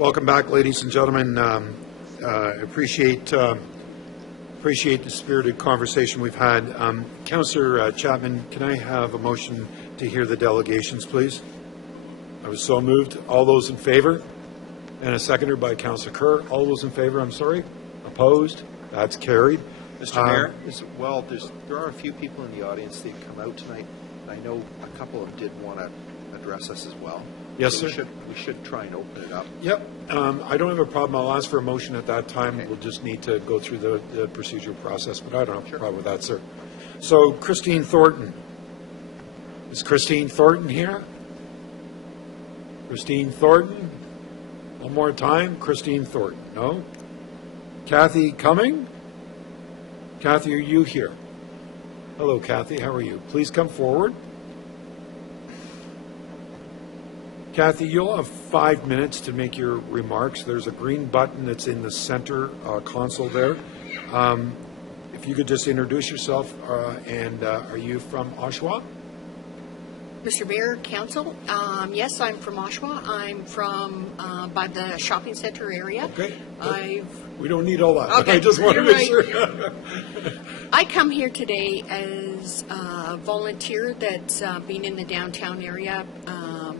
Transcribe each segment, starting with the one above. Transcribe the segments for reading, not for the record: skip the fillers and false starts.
Welcome back, ladies and gentlemen. Appreciate the spirited conversation we've had. Councillor Chapman, can I have a motion to hear the delegations, please? I was so moved. All those in favour? And a seconder by Councillor Kerr. All those in favour, I'm sorry. Opposed? That's carried. Mr. Mayor, well, there are a few people in the audience that come out tonight. I know a couple of them did want to address us as well. Yes, so sir. We should try and open it up. Yep. I don't have a problem. I'll ask for a motion at that time. Okay. We'll just need to go through the procedural process, but I don't have a problem with that, sir. So, Christine Thornton. Is Christine Thornton here? Christine Thornton? One more time. Christine Thornton. No? Kathy Cumming? Kathy, are you here? Hello, Kathy. How are you? Please come forward. Kathy, you'll have 5 minutes to make your remarks. There's a green button that's in the center console there. If you could just introduce yourself, and are you from Oshawa? Mr. Mayor, Council, yes, I'm from Oshawa. I'm from by the shopping center area. Okay. We don't need all that. Okay. I just want to make sure. I come here today as a volunteer that's been in the downtown area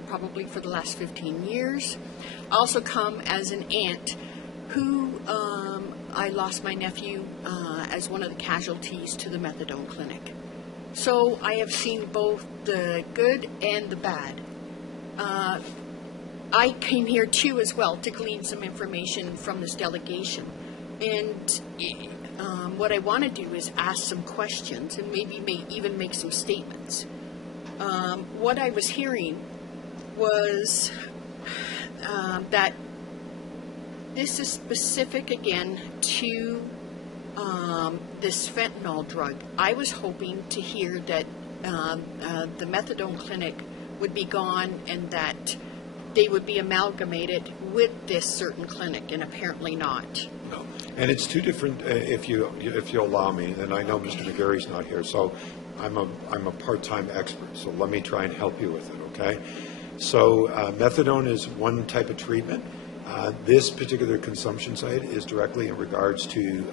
probably for the last 15 years. I also come as an aunt who I lost my nephew as one of the casualties to the methadone clinic. So I have seen both the good and the bad. I came here too as well to glean some information from this delegation. And what I want to do is ask some questions and maybe even make some statements. What I was hearing was that this is specific again to this fentanyl drug. I was hoping to hear that the methadone clinic would be gone and that they would be amalgamated with this certain clinic, and apparently not. No, and it's two different. If you allow me, and I know Mr. McGarry's not here, so I'm a part-time expert. So let me try and help you with it. Okay, so methadone is one type of treatment. This particular consumption site is directly in regards to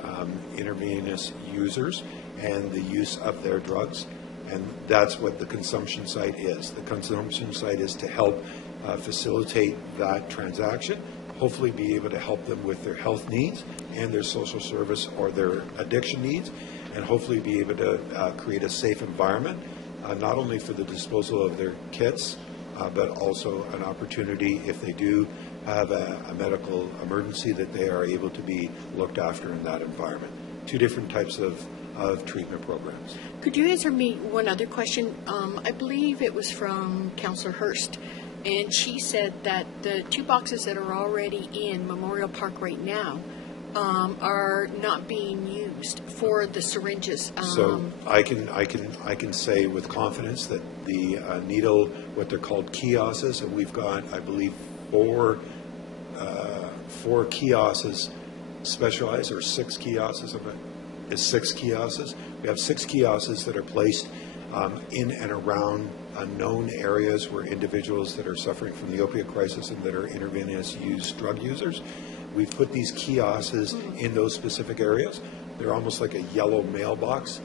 intravenous users and the use of their drugs, and that's what the consumption site is. The consumption site is to help facilitate that transaction, hopefully be able to help them with their health needs and their social service or their addiction needs, and hopefully be able to create a safe environment, not only for the disposal of their kits, but also an opportunity if they do have a medical emergency that they are able to be looked after in that environment. Two different types of treatment programs. Could you answer me one other question? I believe it was from Councillor Hurst, and she said that the 2 boxes that are already in Memorial Park right now are not being used for the syringes. So I can say with confidence that the needle, what they're called kiosks, and we've got, I believe, four kiosks specialized, or 6 kiosks. Is 6 kiosks. We have 6 kiosks that are placed in and around known areas where individuals that are suffering from the opiate crisis and that are intravenous use drug users. We've put these kiosks in those specific areas. They're almost like a yellow mailbox.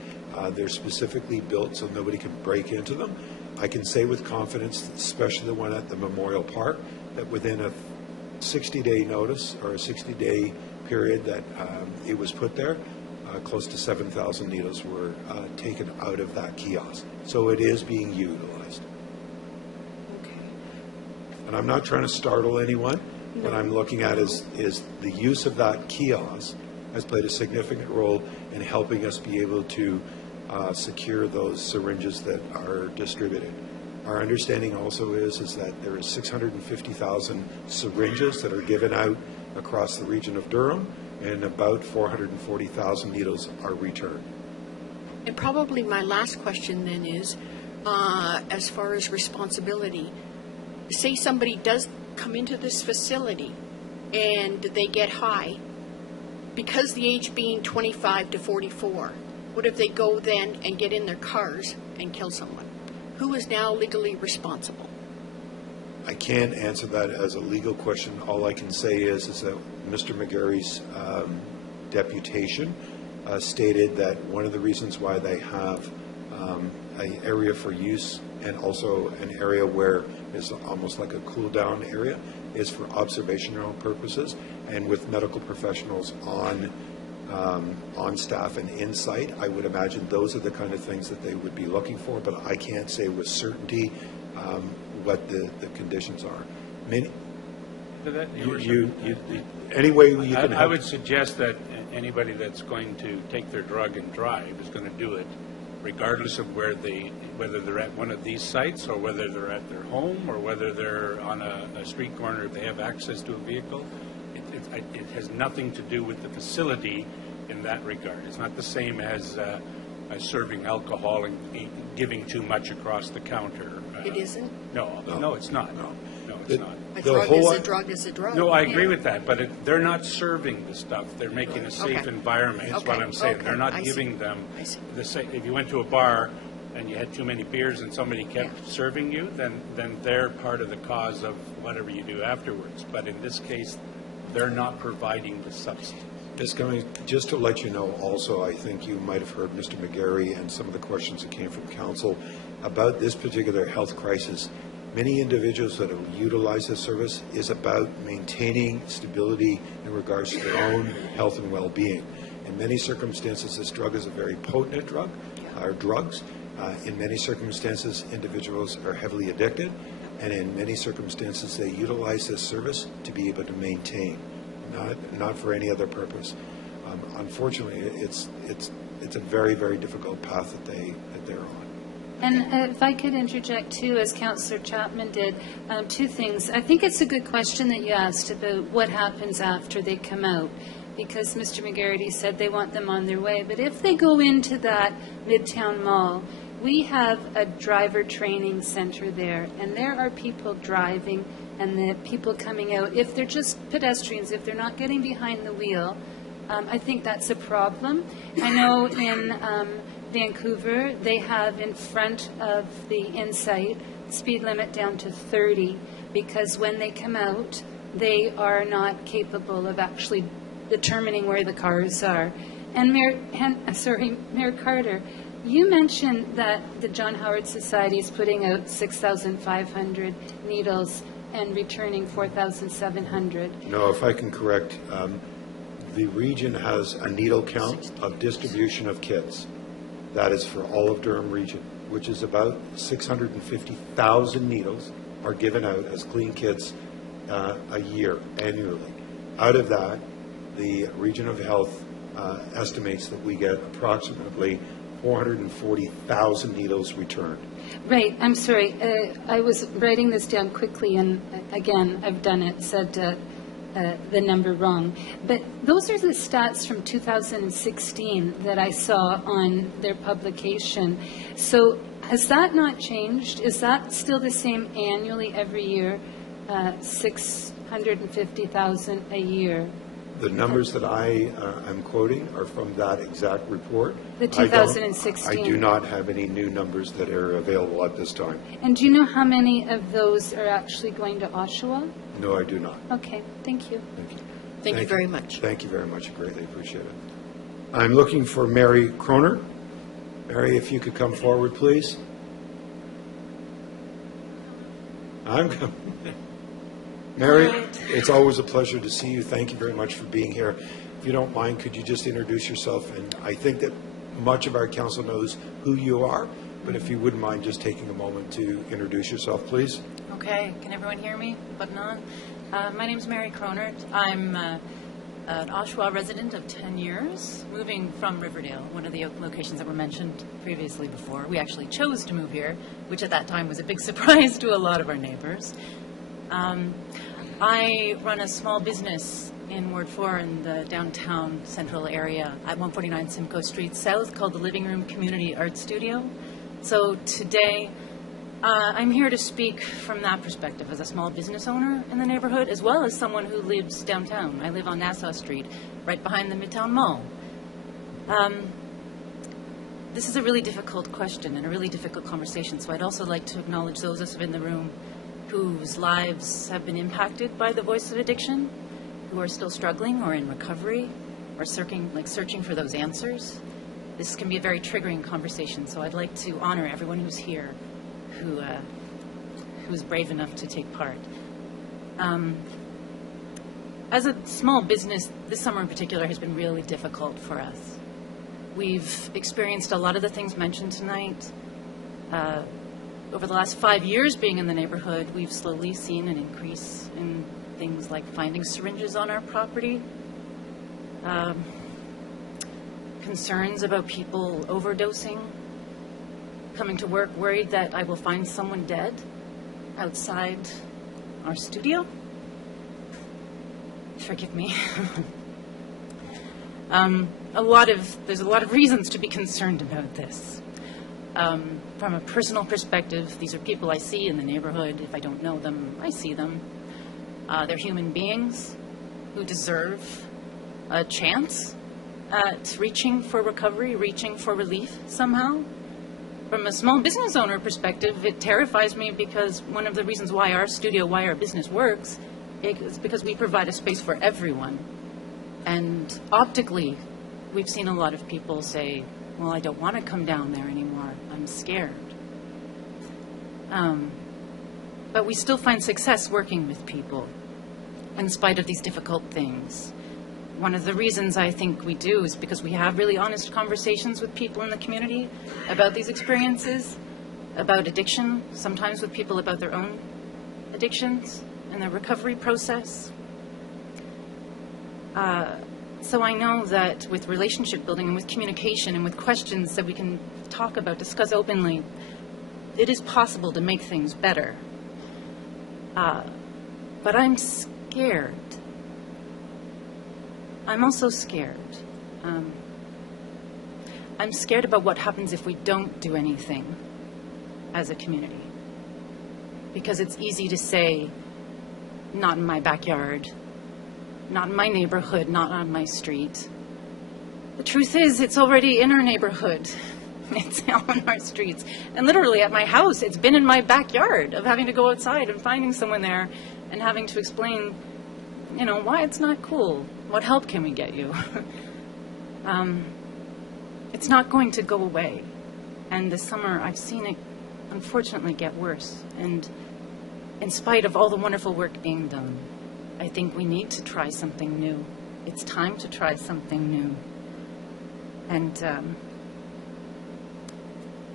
They're specifically built so nobody can break into them. I can say with confidence, especially the one at the Memorial Park, that within a 60-day notice or a 60-day period that it was put there, close to 7,000 needles were taken out of that kiosk. So it is being utilized. Okay. And I'm not trying to startle anyone. No. What I'm looking at is the use of that kiosk has played a significant role in helping us be able to secure those syringes that are distributed. Our understanding also is that there is 650,000 syringes that are given out across the region of Durham, and about 440,000 needles are returned. And probably my last question then is, as far as responsibility, say somebody does come into this facility and they get high, because the age being 25 to 44, what if they go then and get in their cars and kill someone? Who is now legally responsible? I can't answer that as a legal question. All I can say is that Mr. McGarry's deputation stated that one of the reasons why they have an area for use and also an area where it's almost like a cool down area is for observational purposes, and with medical professionals on staff and in site, I would imagine those are the kind of things that they would be looking for, but I can't say with certainty what the conditions are. Anyway, you can I would suggest that anybody that's going to take their drug and drive is going to do it regardless of whether they're at one of these sites or whether they're at their home or whether they're on a street corner if they have access to a vehicle. It has nothing to do with the facility in that regard. It's not the same as serving alcohol and giving too much across the counter. It isn't? No, it's not. No, it's not. A drug is a drug is a drug. No, I agree with that, but they're not serving the stuff. They're making a safe Okay. environment, is what Okay. I'm saying. Okay. They're not I giving see. them I see. the same. If you went to a bar and you had too many beers and somebody kept serving you, then they're part of the cause of whatever you do afterwards. But in this case, they're not providing the substance. Just to let you know also, I think you might have heard Mr. McGarry and some of the questions that came from council about this particular health crisis. Many individuals that have utilized this service is about maintaining stability in regards to their own health and well-being. In many circumstances, this drug is a very potent drug, or drugs. In many circumstances, individuals are heavily addicted, and in many circumstances, they utilize this service to be able to maintain, not for any other purpose. Unfortunately, it's a very, very difficult path that they're on. And if I could interject too, as Councillor Chapman did, two things. I think it's a good question that you asked about what happens after they come out, because Mr. McGarity said they want them on their way. But if they go into that Midtown Mall, we have a driver training center there, and there are people driving and the people coming out. If they're just pedestrians, if they're not getting behind the wheel, I think that's a problem. I know in Vancouver, they have in front of the Insight speed limit down to 30, because when they come out, they are not capable of actually determining where the cars are. And Mayor Carter, you mentioned that the John Howard Society is putting out 6,500 needles and returning 4,700. No, if I can correct, the region has a needle count of distribution of kits. That is for all of Durham region, which is about 650,000 needles are given out as clean kits a year, annually. Out of that, the Region of Health estimates that we get approximately 440,000 needles returned. Right, I'm sorry. I was writing this down quickly, and again, I've done it, said the number wrong. But those are the stats from 2016 that I saw on their publication. So has that not changed? Is that still the same annually every year, 650,000 a year? The numbers that I am quoting are from that exact report. The 2016. I do not have any new numbers that are available at this time. And do you know how many of those are actually going to Oshawa? No, I do not. Okay, thank you. Thank you. Thank you very much. Thank you very much. I greatly appreciate it. I'm looking for Mary Kroner. Mary, if you could come forward, please. Mary, it's always a pleasure to see you. Thank you very much for being here. If you don't mind, could you just introduce yourself? And I think that much of our council knows who you are, but if you wouldn't mind just taking a moment to introduce yourself, please. Okay, can everyone hear me? Button on. My name is Mary Cronert. I'm an Oshawa resident of 10 years, moving from Riverdale, one of the locations that were mentioned previously before. We actually chose to move here, which at that time was a big surprise to a lot of our neighbors. I run a small business in Ward 4 in the downtown central area at 149 Simcoe Street South called the Living Room Community Art Studio. So today, I'm here to speak from that perspective as a small business owner in the neighborhood, as well as someone who lives downtown. I live on Nassau Street, right behind the Midtown Mall. This is a really difficult question and a really difficult conversation, so I'd also like to acknowledge those of us in the room whose lives have been impacted by the voice of addiction, who are still struggling or in recovery or searching for those answers. This can be a very triggering conversation, so I'd like to honor everyone who's here, who's brave enough to take part. As a small business, this summer in particular has been really difficult for us. We've experienced a lot of the things mentioned tonight. Over the last 5 years being in the neighborhood, we've slowly seen an increase in things like finding syringes on our property, concerns about people overdosing, coming to work worried that I will find someone dead outside our studio. Forgive me. There's a lot of reasons to be concerned about this. From a personal perspective, these are people I see in the neighborhood. If I don't know them, I see them. They're human beings who deserve a chance at reaching for recovery, reaching for relief somehow. From a small business owner perspective, it terrifies me because one of the reasons why our studio, why our business works, is because we provide a space for everyone. And optically, we've seen a lot of people say, well, I don't want to come down there anymore. I'm scared. But we still find success working with people in spite of these difficult things. One of the reasons I think we do is because we have really honest conversations with people in the community about these experiences, about addiction, sometimes with people about their own addictions and their recovery process. So I know that with relationship building and with communication and with questions that we can talk about, discuss openly, it is possible to make things better. But I'm scared. I'm also scared. I'm scared about what happens if we don't do anything as a community. Because it's easy to say, not in my backyard, not in my neighborhood, not on my street. The truth is, it's already in our neighborhood. It's on our streets. And literally at my house, it's been in my backyard of having to go outside and finding someone there and having to explain, why it's not cool. What help can we get you? It's not going to go away. And this summer, I've seen it, unfortunately, get worse. And in spite of all the wonderful work being done, I think we need to try something new. It's time to try something new. And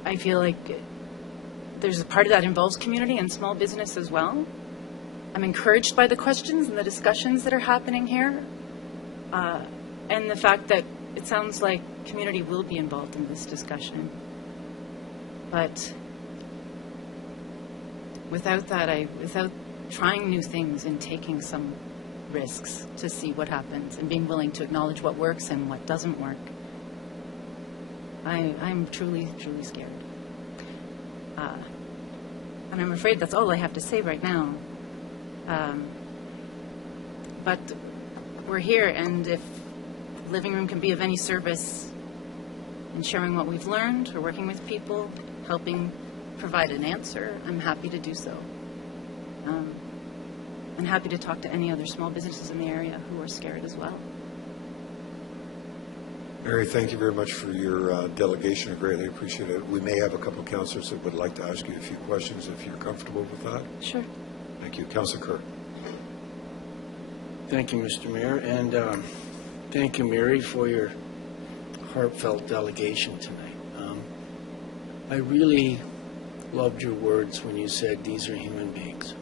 I feel like there's a part of that involves community and small business as well. I'm encouraged by the questions and the discussions that are happening here, and the fact that it sounds like community will be involved in this discussion. But without that, without trying new things and taking some risks to see what happens and being willing to acknowledge what works and what doesn't work, I'm truly, truly scared. And I'm afraid that's all I have to say right now. But we're here, and if Living Room can be of any service in sharing what we've learned or working with people, helping provide an answer, I'm happy to do so. I'm happy to talk to any other small businesses in the area who are scared as well. Mary, thank you very much for your delegation. I greatly appreciate it. We may have a couple of councillors that would like to ask you a few questions if you're comfortable with that. Sure. Thank you. Councillor Kerr. Thank you, Mr. Mayor, and thank you, Mary, for your heartfelt delegation tonight. I really loved your words when you said these are human beings.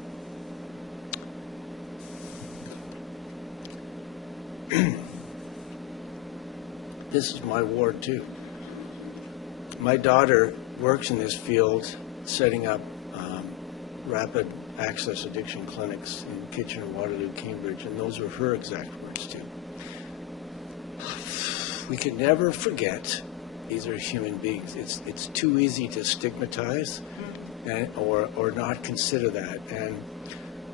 This is my ward, too. My daughter works in this field, setting up rapid access addiction clinics in Kitchener, Waterloo, Cambridge, and those were her exact words, too. We can never forget these are human beings. It's too easy to stigmatize or not consider that. And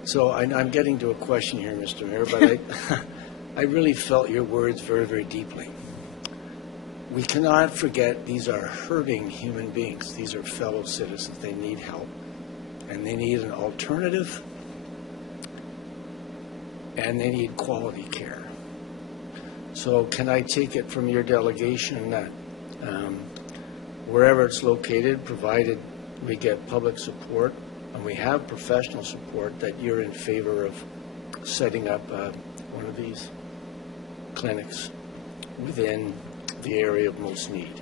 so I'm getting to a question here, Mr. Mayor, but I really felt your words very, very deeply. We cannot forget these are hurting human beings. These are fellow citizens. They need help. and they need an alternative, and they need quality care. So can I take it from your delegation that wherever it's located, provided we get public support and we have professional support, that you're in favor of setting up one of these clinics within the area of most need?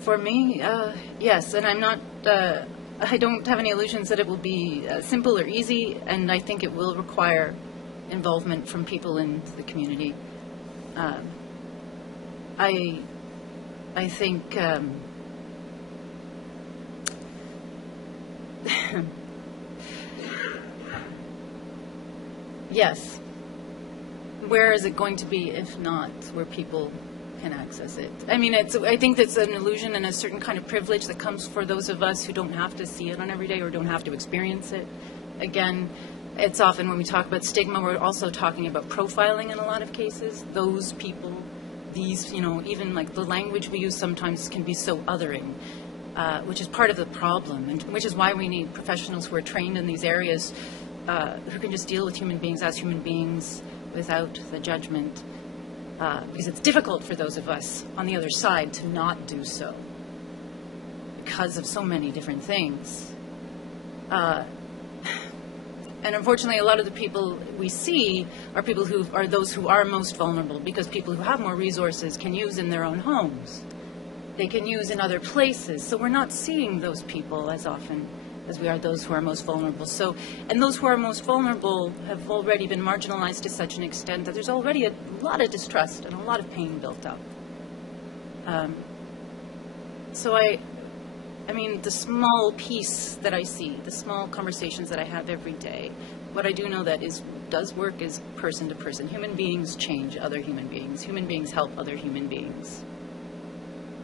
For me, yes, and I'm not, I don't have any illusions that it will be simple or easy, and I think it will require involvement from people in the community. I think yes. Where is it going to be if not where people can access it? I mean, I think that's an illusion and a certain kind of privilege that comes for those of us who don't have to see it on every day or don't have to experience it. Again, it's often when we talk about stigma, we're also talking about profiling in a lot of cases. Those people, these, even like the language we use sometimes can be so othering, which is part of the problem, and which is why we need professionals who are trained in these areas who can just deal with human beings as human beings without the judgment. Because it's difficult for those of us on the other side to not do so because of so many different things. And unfortunately, a lot of the people we see are people who are those who are most vulnerable, because people who have more resources can use in their own homes. They can use in other places. So we're not seeing those people as often as we are those who are most vulnerable. So, and those who are most vulnerable have already been marginalized to such an extent that there's already a lot of distrust and a lot of pain built up. So I mean, the small piece that I see, the small conversations that I have every day, what I do know that does work is person to person. Human beings change other human beings. Human beings help other human beings.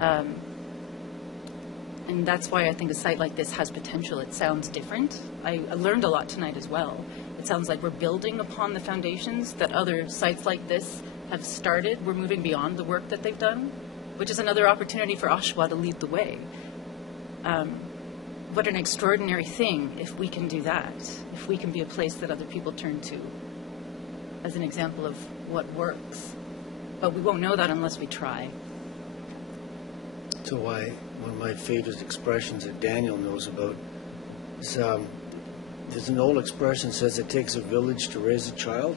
And that's why I think a site like this has potential. It sounds different. I learned a lot tonight as well. It sounds like we're building upon the foundations that other sites like this have started. We're moving beyond the work that they've done, which is another opportunity for Oshawa to lead the way. What an extraordinary thing if we can do that, if we can be a place that other people turn to as an example of what works. But we won't know that unless we try. So one of my favorite expressions that Daniel knows about is there's an old expression that says it takes a village to raise a child,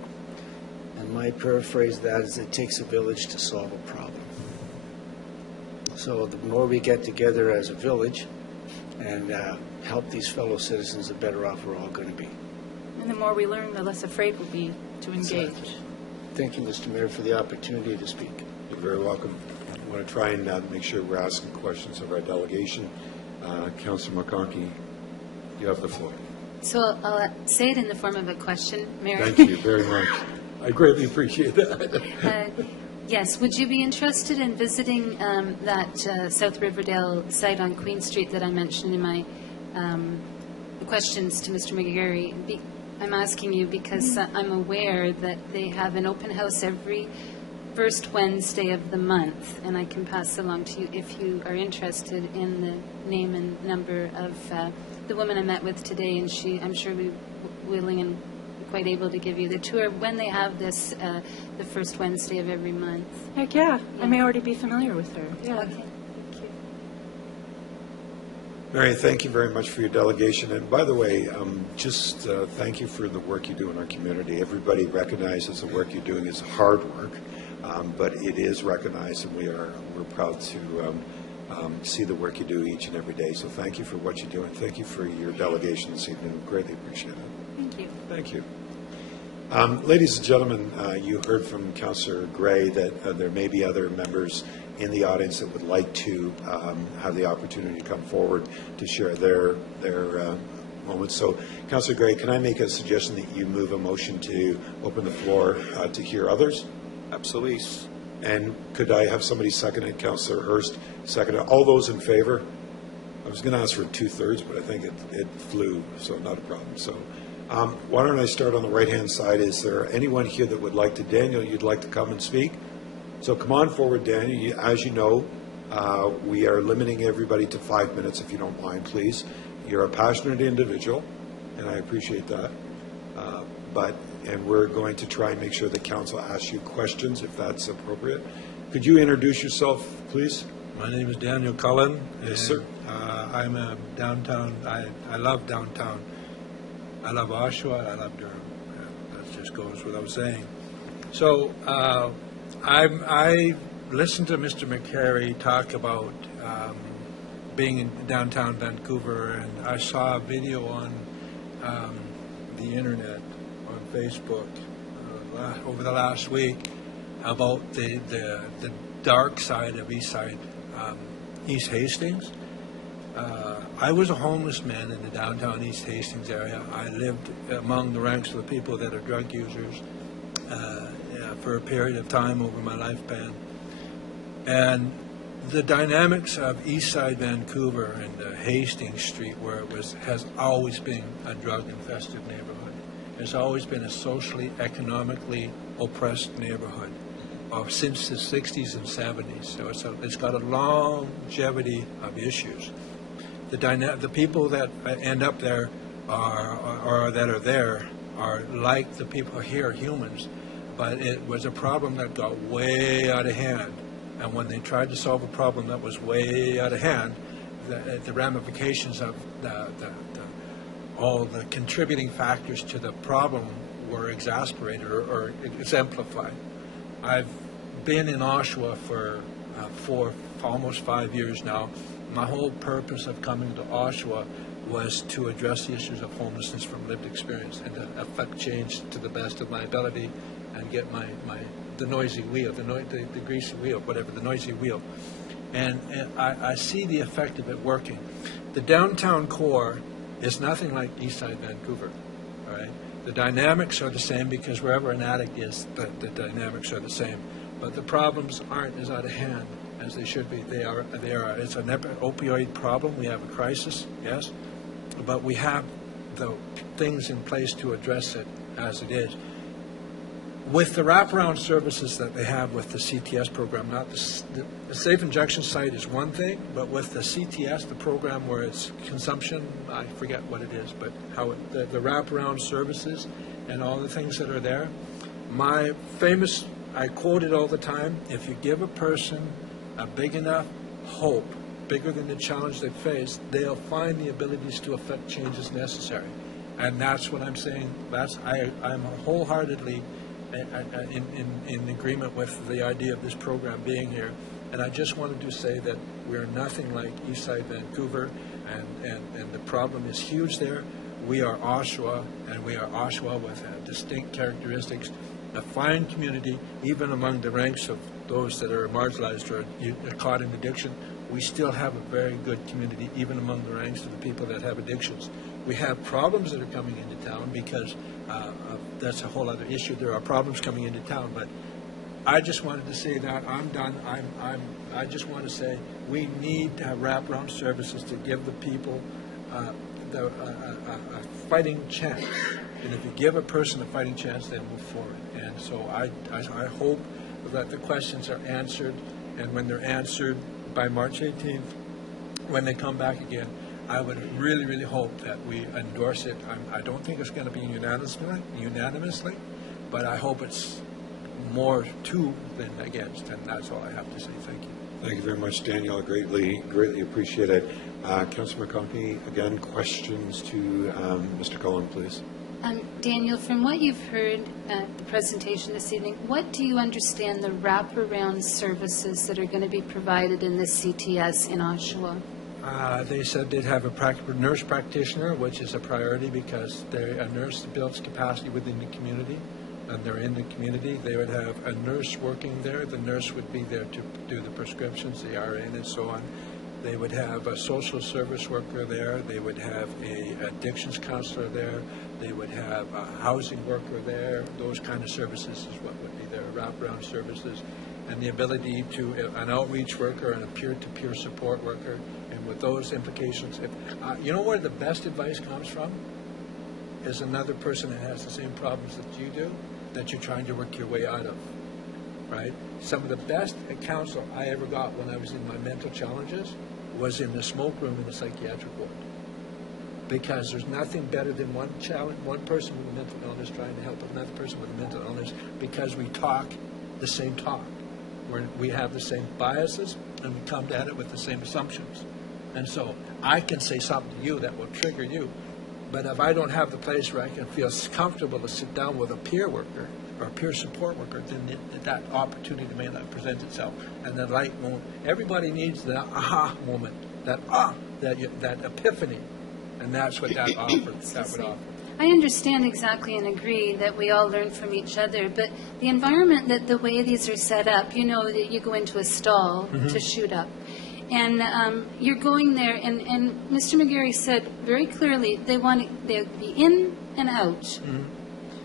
and my paraphrase of that is it takes a village to solve a problem. So the more we get together as a village and help these fellow citizens, the better off we're all going to be. And the more we learn, the less afraid we'll be to engage. Exactly. Thank you, Mr. Mayor, for the opportunity to speak. You're very welcome. I want to try and make sure we're asking questions of our delegation. Councillor McConkey, you have the floor. So I'll say it in the form of a question, Mayor. Thank you very much. I greatly appreciate that. Yes, would you be interested in visiting that South Riverdale site on Queen Street that I mentioned in my questions to Mr. McGarry? I'm asking you because I'm aware that they have an open house every first Wednesday of the month, and I can pass along to you if you are interested in the name and number of the woman I met with today, and I'm sure we're willing and quite able to give you the tour when they have this the first Wednesday of every month. Heck yeah. I may already be familiar with her. Yeah. Okay, thank you. Mary, thank you very much for your delegation. And by the way, just thank you for the work you do in our community. Everybody recognizes the work you're doing is hard work, but it is recognized, and we're proud to see the work you do each and every day. So thank you for what you do, and thank you for your delegation this evening. We greatly appreciate it. Thank you. Thank you. Ladies and gentlemen, you heard from Councillor Gray that there may be other members in the audience that would like to have the opportunity to come forward to share their moments. So, Councillor Gray, can I make a suggestion that you move a motion to open the floor to hear others? Absolutely. And could I have somebody second it? Councillor Hurst second it. All those in favor? I was going to ask for 2/3, but I think it flew, so not a problem. So why don't I start on the right-hand side? Is there anyone here that would like to? Daniel, you'd like to come and speak? So come on forward, Daniel. As you know, we are limiting everybody to 5 minutes, if you don't mind, please. You're a passionate individual. and I appreciate that. And we're going to try and make sure the council asks you questions if that's appropriate. Could you introduce yourself, please? My name is Daniel Cullen. Yes, sir. I'm a downtown, I love downtown. I love Oshawa, I love Durham. That just goes without saying. So I listened to Mr. McCary talk about being in downtown Vancouver, and I saw a video on the internet, on Facebook, over the last week about the dark side of East Hastings. I was a homeless man in the downtown East Hastings area. I lived among the ranks of the people that are drug users for a period of time over my lifespan. And the dynamics of East Side Vancouver and Hastings Street, where it has always been a drug-infested neighborhood. It's always been a socially, economically oppressed neighborhood since the 60s and 70s. So it's got a longevity of issues. The people that end up there or that are there are like the people here, humans, but it was a problem that got way out of hand. And when they tried to solve a problem that was way out of hand, the ramifications of all the contributing factors to the problem were exasperated or exemplified. I've been in Oshawa for almost 5 years now. My whole purpose of coming to Oshawa was to address the issues of homelessness from lived experience and to affect change to the best of my ability and get the noisy wheel, the greasy wheel, whatever, the noisy wheel. And I see the effect of it working. The downtown core is nothing like East Side Vancouver, all right? The dynamics are the same because wherever an addict is, the dynamics are the same. But the problems aren't as out of hand as they should be. They are. It's an opioid problem. We have a crisis, yes, but we have the things in place to address it as it is. With the wraparound services that they have with the CTS program, not the safe injection site is one thing, but with the CTS, the program where it's consumption, I forget what it is, but how the wraparound services and all the things that are there. My famous, I quote it all the time, if you give a person a big enough hope, bigger than the challenge they face, they'll find the abilities to affect changes necessary. And that's what I'm saying. I'm wholeheartedly in agreement with the idea of this program being here. And I just wanted to say that we're nothing like Eastside Vancouver, and the problem is huge there. We are Oshawa, and we are Oshawa with distinct characteristics, a fine community, even among the ranks of those that are marginalized or caught in addiction. We still have a very good community, even among the ranks of the people that have addictions. We have problems that are coming into town because that's a whole other issue. There are problems coming into town, but I just wanted to say that I'm done. I just want to say we need to have wraparound services to give the people a fighting chance. And if you give a person a fighting chance, they move forward. And so I hope that the questions are answered, and when they're answered by March 18th, when they come back again, I would really, really hope that we endorse it. I don't think it's going to be unanimously, but I hope it's more to than against, and that's all I have to say. Thank you. Thank you very much, Daniel. I greatly appreciate it. Councillor McConkie, again, questions to Mr. Cullen, please. Daniel, from what you've heard at the presentation this evening, what do you understand the wraparound services that are going to be provided in the CTS in Oshawa? They said they'd have a nurse practitioner, which is a priority because a nurse builds capacity within the community, and they're in the community. They would have a nurse working there. The nurse would be there to do the prescriptions, the RN, and so on. They would have a social service worker there. They would have an addictions counselor there. They would have a housing worker there. Those kind of services is what would be their wraparound services. And the ability to an outreach worker and a peer-to-peer support worker. And with those implications, you know where the best advice comes from? Is another person that has the same problems that you do, that you're trying to work your way out of, right? Some of the best counsel I ever got when I was in my mental challenges was in the smoke room in the psychiatric ward. because there's nothing better than one person with a mental illness trying to help another person with a mental illness, because we talk the same talk. We have the same biases, and we come at it with the same assumptions. And so I can say something to you that will trigger you, but if I don't have the place where I can feel comfortable to sit down with a peer worker or a peer support worker, then that opportunity may not present itself. And the light moment, everybody needs the aha moment, that epiphany, and that's what that offers. That would offer. I understand exactly and agree that we all learn from each other, but the environment, that the way these are set up, you know that you go into a stall to shoot up. And you're going there, and Mr. McGarry said very clearly they'll be in and out.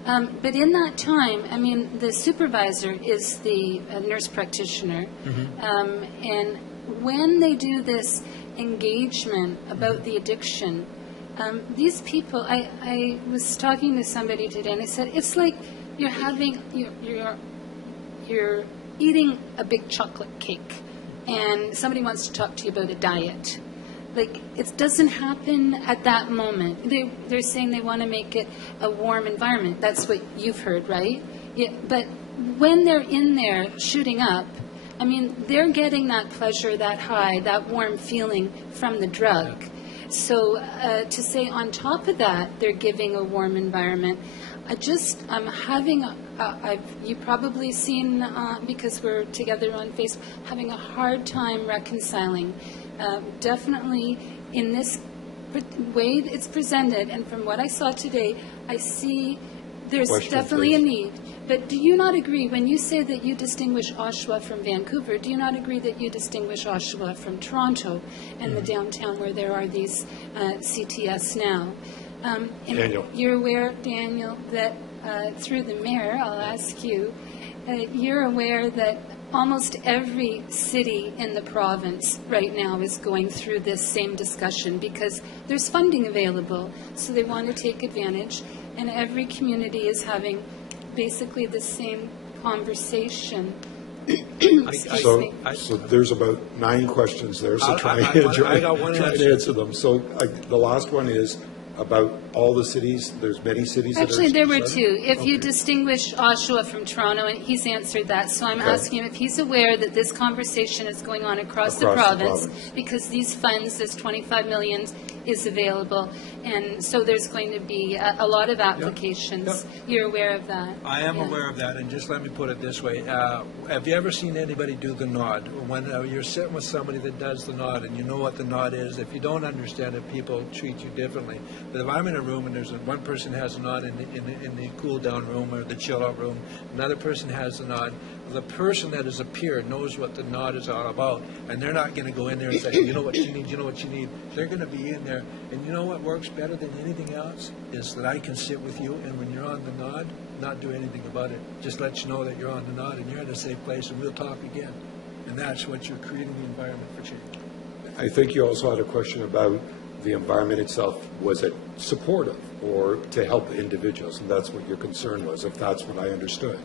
But in that time, I mean, the supervisor is the nurse practitioner. And when they do this engagement about the addiction, these people, I was talking to somebody today, and I said, it's like you're eating a big chocolate cake, and somebody wants to talk to you about a diet. Like, it doesn't happen at that moment. They're saying they want to make it a warm environment. That's what you've heard, right? Yeah, but when they're in there shooting up, I mean, they're getting that pleasure, that high, that warm feeling from the drug. So to say on top of that, they're giving a warm environment, I'm having, you've probably seen, because we're together on Facebook, having a hard time reconciling. Definitely in this way it's presented, and from what I saw today, I see there's definitely a need. But do you not agree, when you say that you distinguish Oshawa from Vancouver, do you not agree that you distinguish Oshawa from Toronto and the downtown where there are these CTS now? Daniel. You're aware, Daniel, that through the mayor, I'll ask you, you're aware that almost every city in the province right now is going through this same discussion because there's funding available, so they want to take advantage, and every community is having basically the same conversation. So there's about 9 questions there, so try and answer them. So the last one is about all the cities. There's many cities. Actually, that are there were 2. If you Okay. distinguish Oshawa from Toronto, and he's answered that, so I'm asking him if he's aware that this conversation is going on across the province, because these funds, this 25 million, is available, and so there's going to be a lot of applications. You're aware of that? I am aware of that, and just let me put it this way. Have you ever seen anybody do the nod? When you're sitting with somebody that does the nod, and you know what the nod is, if you don't understand it, people treat you differently. But if I'm in a room and there's one person has a nod in the cool down room or the chill out room, another person has a nod, the person that is a peer knows what the nod is all about, and they're not going to go in there and say, you know what you need, you know what you need. They're going to be in there, and you know what works better than anything else is that I can sit with you, and when you're on the nod, not do anything about it. Just let you know that you're on the nod and you're in a safe place, and we'll talk again. And that's what you're creating the environment for change. I think you also had a question about the environment itself. Was it supportive or to help individuals? And that's what your concern was, if that's what I understood.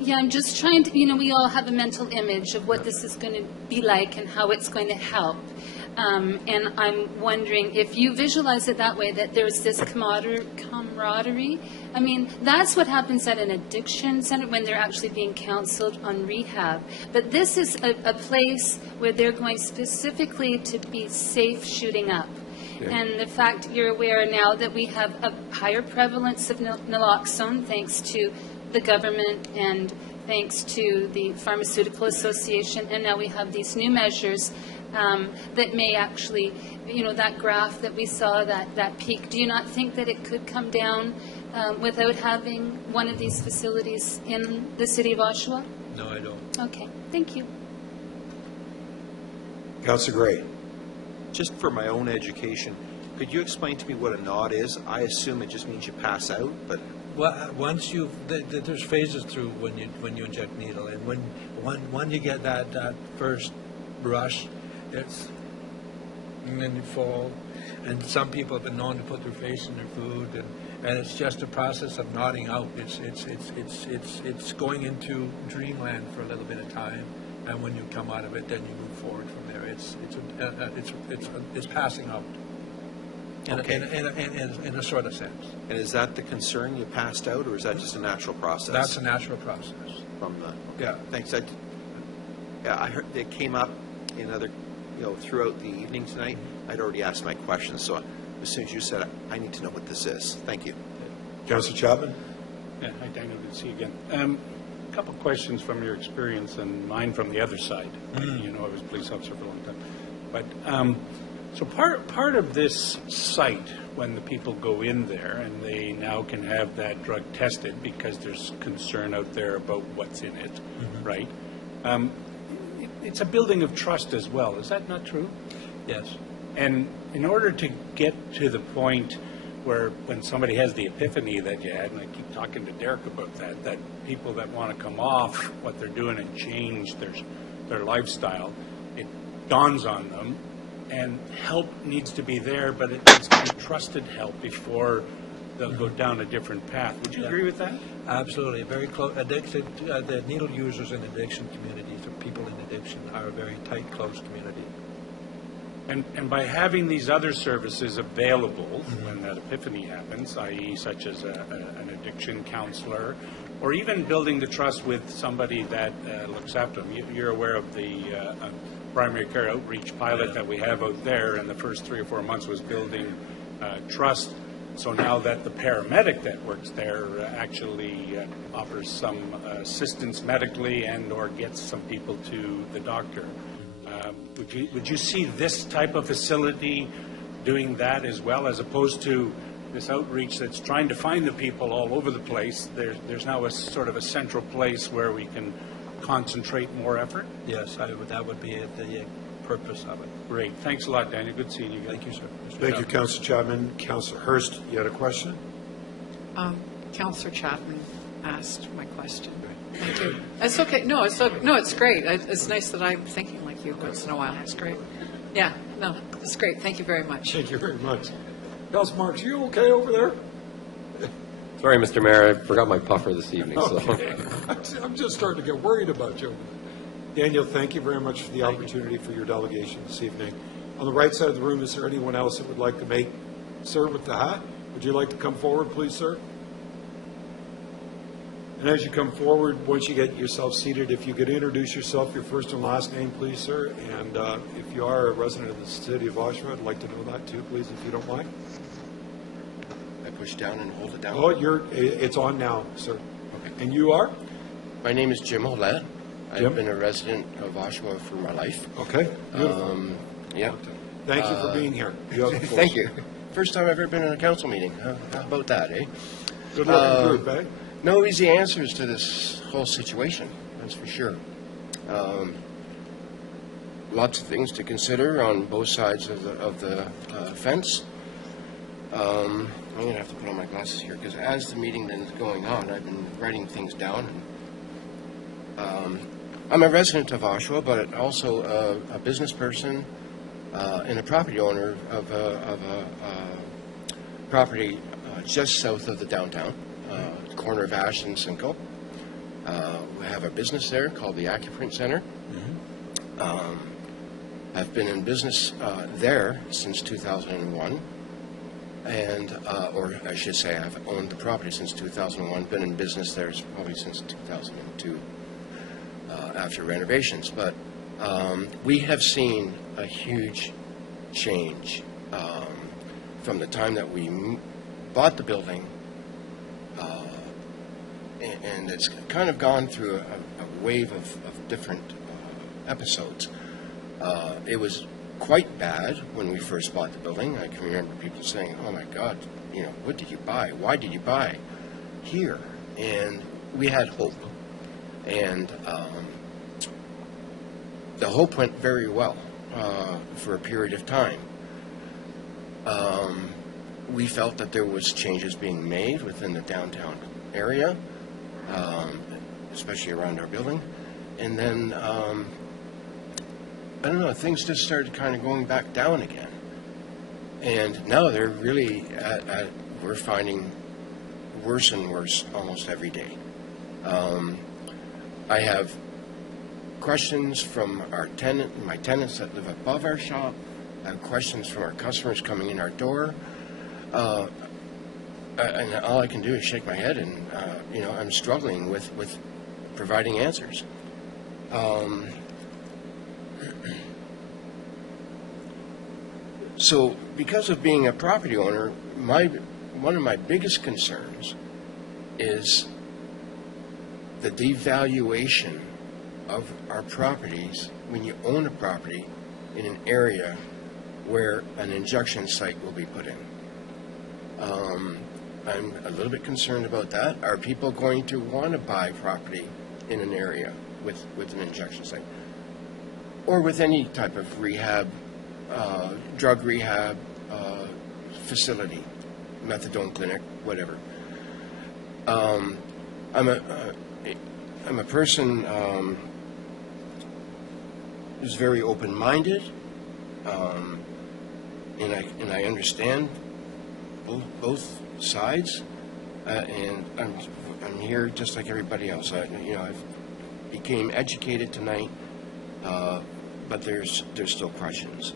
Yeah, I'm just trying to, we all have a mental image of what this is going to be like and how it's going to help. And I'm wondering if you visualize it that way, that there's this camaraderie. I mean, that's what happens at an addiction center when they're actually being counseled on rehab. But this is a place where they're going specifically to be safe shooting up. And the fact you're aware now that we have a higher prevalence of naloxone thanks to the government and thanks to the Pharmaceutical Association, and now we have these new measures that may actually, that graph that we saw, that peak, do you not think that it could come down without having one of these facilities in the city of Oshawa? No, I don't. Okay, thank you. Councillor Gray. Just for my own education, could you explain to me what a nod is? I assume it just means you pass out, but Well, once there's phases through when you inject needle, and when you get that first rush, and then you fall, and some people have been known to put their face in their food, and it's just a process of nodding out. It's going into dreamland for a little bit of time, and when you come out of it, then you move forward from there. It's passing out. Okay. in a sort of sense. And is that the concern you passed out, or is that just a natural process? That's a natural process. From the, Yeah. thanks. I heard it came up in other, throughout the evening tonight. I'd already asked my questions, so as soon as you said it, I need to know what this is. Thank you. Councillor Chapman? Yeah, hi, Daniel, good to see you again. A couple of questions from your experience and mine from the other side. You know, I was a police officer for a long time. But, so part of this site, when the people go in there and they now can have that drug tested because there's concern out there about what's in it, right? It's a building of trust as well. Is that not true? Yes. And in order to get to the point where when somebody has the epiphany that you had, and I keep talking to Derek about that people that want to come off what they're doing and change their lifestyle, it dawns on them, and help needs to be there, but it needs to be trusted help before they'll go down a different path. Would you agree with that? Absolutely. Very close. Addicted, the needle users in addiction communities, or people in addiction, are a very tight, close community. And by having these other services available when that epiphany happens, i.e. such as an addiction counselor, or even building the trust with somebody that looks after them. You're aware of the primary care outreach pilot that we have out there, and the first 3 or 4 months was building trust. So now that the paramedic that works there actually offers some assistance medically and or gets some people to the doctor. Would you see this type of facility doing that as well, as opposed to this outreach that's trying to find the people all over the place? There's now a sort of a central place where we can concentrate more effort? Yes, that would be the purpose of it. Great. Thanks a lot, Daniel. Good seeing you again. Thank you, sir. Thank you, Councillor Chapman. Councillor Hurst, you had a question? Councillor Chapman asked my question. Thank you. It's okay. No, it's great. It's nice that I'm thinking like you once in a while. It's great. Yeah, no, it's great. Thank you very much. Thank you very much. Councillor Marks, you okay over there? Sorry, Mr. Mayor, I forgot my puffer this evening. Okay. I'm just starting to get worried about you. Daniel, thank you very much for the opportunity for your delegation this evening. On the right side of the room, is there anyone else that would like to make, sir, with the hat? Would you like to come forward, please, sir? And as you come forward, once you get yourself seated, if you could introduce yourself, your first and last name, please, sir. And if you are a resident of the city of Oshawa, I'd like to know that too, please, if you don't mind. I push down and hold it down. Oh, it's on now, sir. Okay. And you are? My name is Jim Ouellette. Jim? I've been a resident of Oshawa for my life. Okay, beautiful. Yeah. Thank you for being here. You have the floor, Thank sir. you. First time I've ever been in a council meeting. How about that, eh? Good looking group, eh? No easy answers to this whole situation, that's for sure. Lots of things to consider on both sides of the fence. I'm going to have to put on my glasses here because as the meeting then is going on, I've been writing things down. I'm a resident of Oshawa, but also a business person and a property owner of a property just south of the downtown, corner of Ash and Simcoe. We have a business there called the Acuprint Center. I've been in business there since 2001. And, or I should say, I've owned the property since 2001, been in business there probably since 2002 after renovations. But we have seen a huge change from the time that we bought the building, and it's kind of gone through a wave of different episodes. It was quite bad when we first bought the building. I can remember people saying, "Oh my God, you know, what did you buy? Why did you buy here?" And we had hope, and the hope went very well for a period of time. We felt that there was changes being made within the downtown area, especially around our building, and then I don't know, things just started kind of going back down again. And now they're really, we're finding worse and worse almost every day. I have questions from my tenants that live above our shop. I have questions from our customers coming in our door. And all I can do is shake my head, and I'm struggling with providing answers. So, because of being a property owner, one of my biggest concerns is the devaluation of our properties when you own a property in an area where an injection site will be put in. I'm a little bit concerned about that. Are people going to want to buy property in an area with an injection site? Or with any type of rehab, drug rehab facility, methadone clinic, whatever. I'm a person who's very open-minded, and I understand both sides, and I'm here just like everybody else. I've became educated tonight, but there's still questions.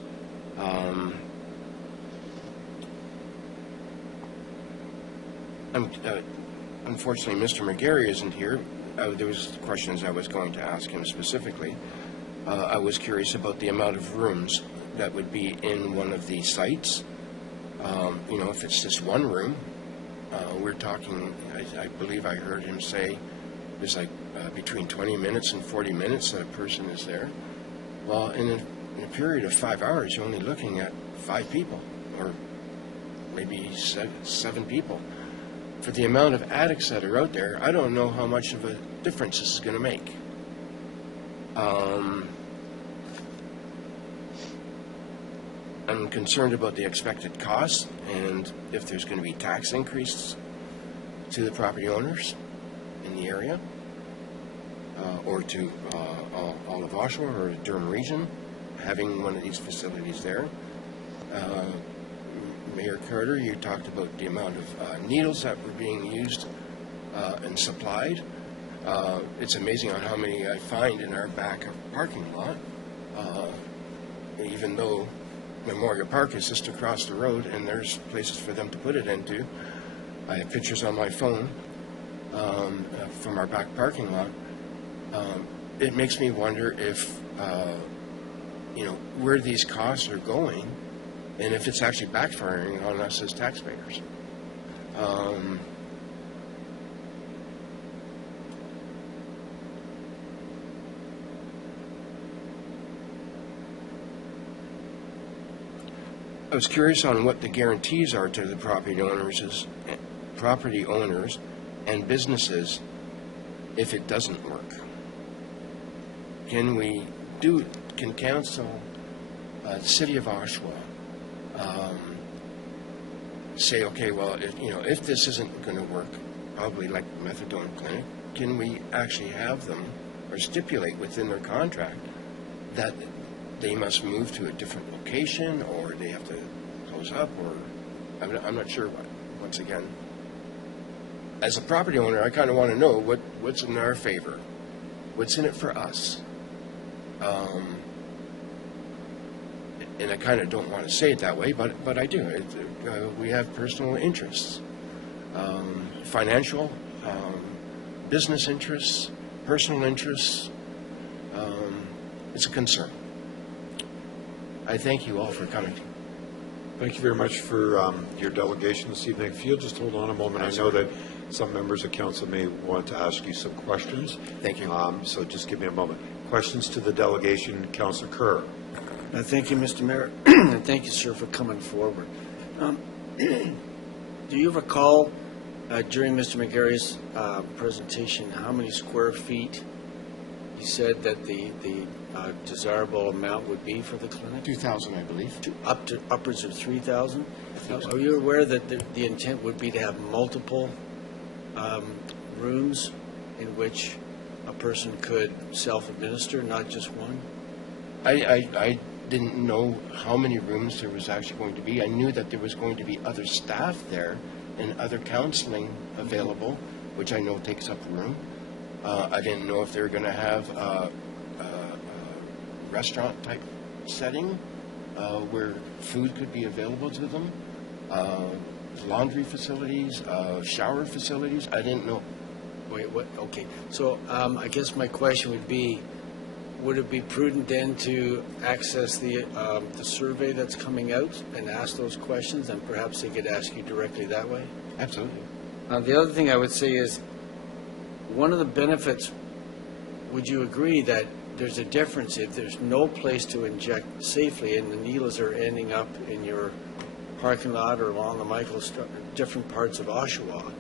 Unfortunately, Mr. McGarry isn't here. There was questions I was going to ask him specifically. I was curious about the amount of rooms that would be in one of these sites. If it's just one room, we're talking, I believe I heard him say there's like between 20 minutes and 40 minutes that a person is there. Well, in a period of 5 hours, you're only looking at 5 people, or maybe seven people. For the amount of addicts that are out there, I don't know how much of a difference this is going to make. I'm concerned about the expected costs and if there's going to be tax increases to the property owners in the area, or to all of Oshawa or the Durham region, having one of these facilities there. Mayor Carter, you talked about the amount of needles that were being used and supplied. It's amazing on how many I find in our back parking lot, even though Memorial Park is just across the road and there's places for them to put it into. I have pictures on my phone from our back parking lot. It makes me wonder if, where these costs are going and if it's actually backfiring on us as taxpayers. I was curious on what the guarantees are to the property owners and businesses if it doesn't work. Can council, the city of Oshawa, say, okay, well, if this isn't going to work, probably like the methadone clinic, can we actually have them or stipulate within their contract that they must move to a different location, or they have to close up, or I'm not sure what. Once again, as a property owner, I kind of want to know what's in our favor, what's in it for us, and I kind of don't want to say it that way, but I do. We have personal interests, financial, business interests, personal interests. It's a concern. I thank you all for coming. Thank you very much for your delegation this evening. If you'll just hold on a moment, I know that some members of council may want to ask you some questions. Thank you. So just give me a moment. Questions to the delegation, Councillor Kerr. Thank you, Mr. Mayor, and thank you, sir, for coming forward. Do you recall during Mr. McGarry's presentation how many square feet he said that the desirable amount would be for the clinic? 2,000, I believe. Upwards of 3,000? Are you aware that the intent would be to have multiple rooms in which a person could self-administer, not just one? I didn't know how many rooms there was actually going to be. I knew that there was going to be other staff there and other counseling available, which I know takes up room. I didn't know if they were going to have a restaurant-type setting where food could be available to them. laundry facilities, shower facilities. I didn't know. Wait, what? Okay. So I guess my question would be, would it be prudent then to access the survey that's coming out and ask those questions, and perhaps they could ask you directly that way? Absolutely. The other thing I would say is, one of the benefits, would you agree that there's a difference if there's no place to inject safely and the needles are ending up in your parking lot or along the different parts of Oshawa?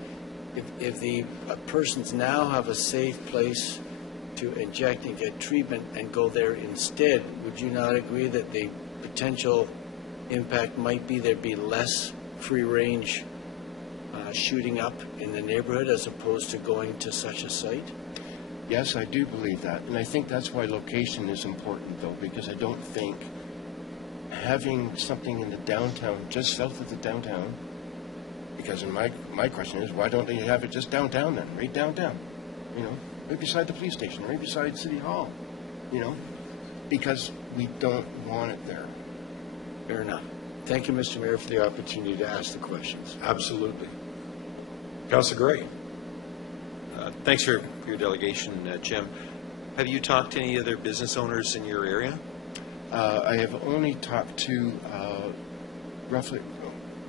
If the persons now have a safe place to inject and get treatment and go there instead, would you not agree that the potential impact might be there'd be less free-range shooting up in the neighborhood as opposed to going to such a site? Yes, I do believe that. And I think that's why location is important, though, because I don't think having something in the downtown, just south of the downtown, because in my question is, why don't they have it just downtown then, right downtown? You know, right beside the police station, right beside City Hall, you know, because we don't want it there. Fair enough. Thank you, Mr. Mayor, for the opportunity to ask the questions. Absolutely. Councilor Gray. Thanks for your delegation, Jim. Have you talked to any other business owners in your area? I have only talked to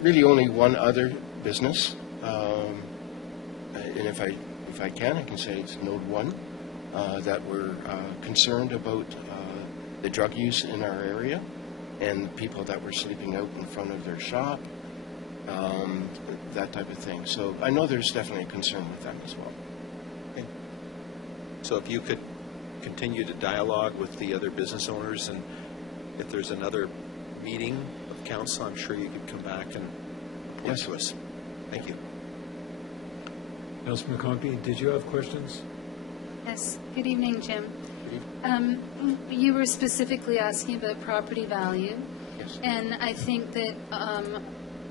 really only one other business, and if I can say it's Node 1, that we're concerned about the drug use in our area and people that were sleeping out in front of their shop, that type of thing. So I know there's definitely a concern with that as well. Okay. So if you could continue to dialogue with the other business owners, and if there's another meeting of council, I'm sure you could come back and report to us. Thank you. Councilor McConkey, did you have questions? Yes. Good evening, Jim. You were specifically asking about property value. Yes. And I think that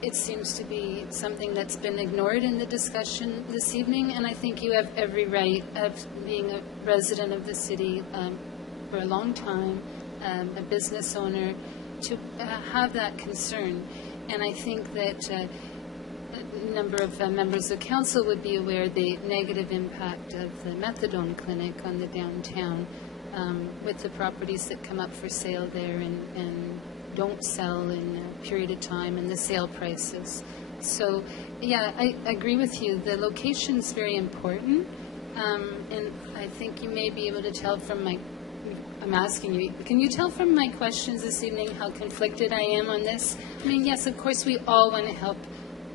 it seems to be something that's been ignored in the discussion this evening, and I think you have every right of being a resident of the city for a long time, a business owner, to have that concern. And I think that a number of members of council would be aware of the negative impact of the methadone clinic on the downtown, with the properties that come up for sale there and don't sell in a period of time, and the sale prices. So, yeah, I agree with you. The location's very important, and I think you may be able to tell from I'm asking you, can you tell from my questions this evening how conflicted I am on this? I mean, yes, of course, we all want to help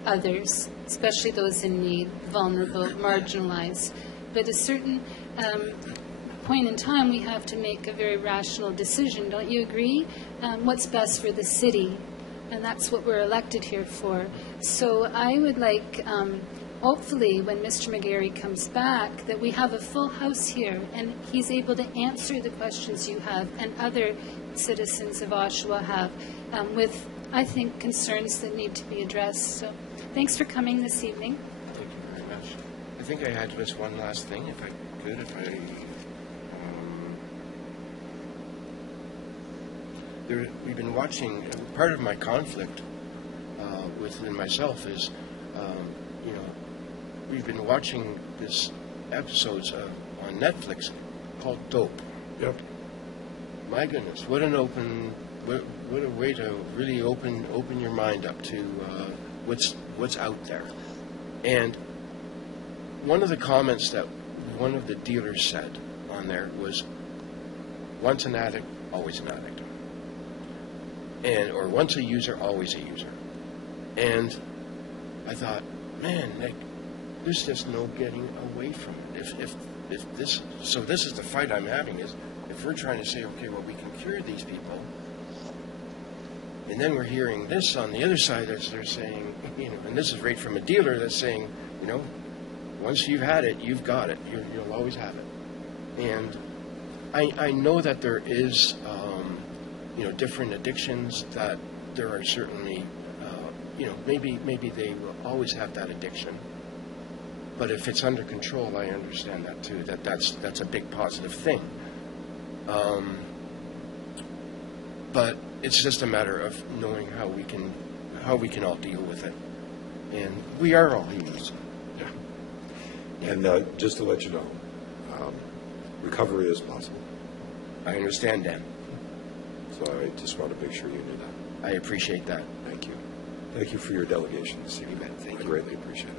others, especially those in need, vulnerable, marginalized. But at a certain point in time, we have to make a very rational decision. Don't you agree? What's best for the city? And that's what we're elected here for. So I would like, hopefully, when Mr. McGarry comes back, that we have a full house here and he's able to answer the questions you have and other citizens of Oshawa have with, I think, concerns that need to be addressed. So thanks for coming this evening. Thank you very much. I think I had just one last thing, if I could, we've been watching, part of my conflict within myself is, we've been watching this episodes on Netflix called Dope. Yep. My goodness, what a way to really open your mind up to what's out there. And one of the comments that one of the dealers said on there was, once an addict, always an addict. Or once a user, always a user. And I thought, man, there's just no getting away from it. If this is the fight I'm having, is if we're trying to say, okay, well, we can cure these people, and then we're hearing this on the other side as they're saying, and this is right from a dealer that's saying, once you've had it, you've got it. You'll always have it. And I know that there is, different addictions, that there are certainly, maybe they will always have that addiction. But if it's under control, I understand that too, that's a big positive thing. But it's just a matter of knowing how we can all deal with it. and we are all humans. And just to let you know, recovery is possible. I understand, Dan. So I just want to make sure you knew that. I appreciate that. Thank you. Thank you for your delegation this evening. bet. Thank I you. greatly appreciate it.